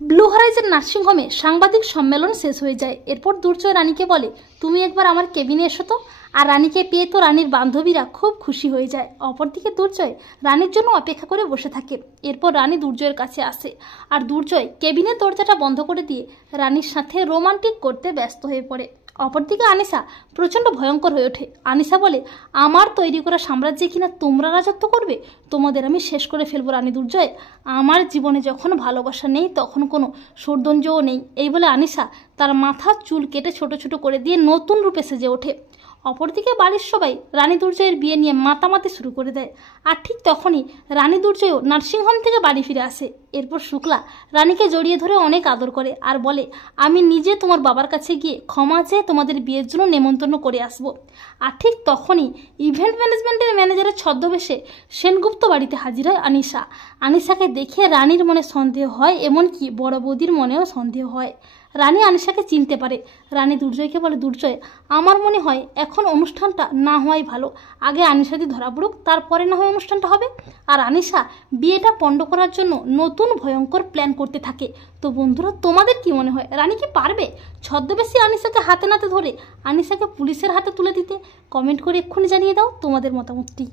Blue Horizon নার্সিংহোমে সাংবাদিক সম্মেলন শেষ হয়ে যায়। এরপর দুর্জয় রানীকে বলে, তুমি একবার আমার কেবিনে এসো তো। আর রানীকে পেয়ে তো রানীর বান্ধবীরা খুব খুশি হয়ে যায়। অপরদিকে দুর্জয় রানীর জন্য অপেক্ষা করে বসে থাকে। এরপর রানী দুর্জয়ের কাছে আসে, আর দুর্জয় কেবিনের দরজাটা বন্ধ করে দিয়ে রানীর সাথে রোমান্টিক করতে ব্যস্ত হয়ে পড়ে। অপরদিকে আনিশা প্রচণ্ড ভয়ঙ্কর হয়ে ওঠে। আনিশা বলে, আমার তৈরি করা সাম্রাজ্যে কিনা তোমরা রাজত্ব করবে? তোমাদের আমি শেষ করে ফেলবো রানী দুর্জয়। আমার জীবনে যখন ভালোবাসা নেই তখন কোনো সৌন্দর্যও নেই। এই বলে আনিশা তার মাথার চুল কেটে ছোট ছোট করে দিয়ে নতুন রূপে সেজে ওঠে। অপরদিকে বাড়ির সবাই রানী দুর্জয়ের বিয়ে নিয়ে মাতামাতি শুরু করে দেয়। আর ঠিক তখনই রানী দুর্জয়ও নার্সিংহোম থেকে বাড়ি ফিরে আসে। এরপর শুক্লা রানীকে জড়িয়ে ধরে অনেক আদর করে আর বলে, আমি নিজে তোমার বাবার কাছে গিয়ে ক্ষমা চেয়ে তোমাদের বিয়ের জন্য নেমন্তন্ন করে আসব। আর ঠিক তখনই ইভেন্ট ম্যানেজমেন্টের ম্যানেজারের ছদ্মবেশে সেনগুপ্ত বাড়িতে হাজির হয় আনিশা। আনিশাকে দেখে রানীর মনে সন্দেহ হয়, এমনকি বড় বৌদির মনেও সন্দেহ হয়। রানী আনিশাকে চিনতে পারে। রানী দুর্জয়কে বলে, দুর্জয়, আমার মনে হয় এখন অনুষ্ঠানটা না হওয়াই ভালো। আগে আনিশাদি ধরা পড়ুক, তারপরে না হয় অনুষ্ঠানটা হবে। আর আনিশা বিয়েটা পণ্ড করার জন্য নতুন ভয়ঙ্কর প্ল্যান করতে থাকে। তো বন্ধুরা, তোমাদের কি মনে হয়, রানী কি পারবে ছদ্মবেশী আনিশাকে হাতে নাতে ধরে আনিশাকে পুলিশের হাতে তুলে দিতে? কমেন্ট করে এক্ষুনি জানিয়ে দাও তোমাদের মতামতটি।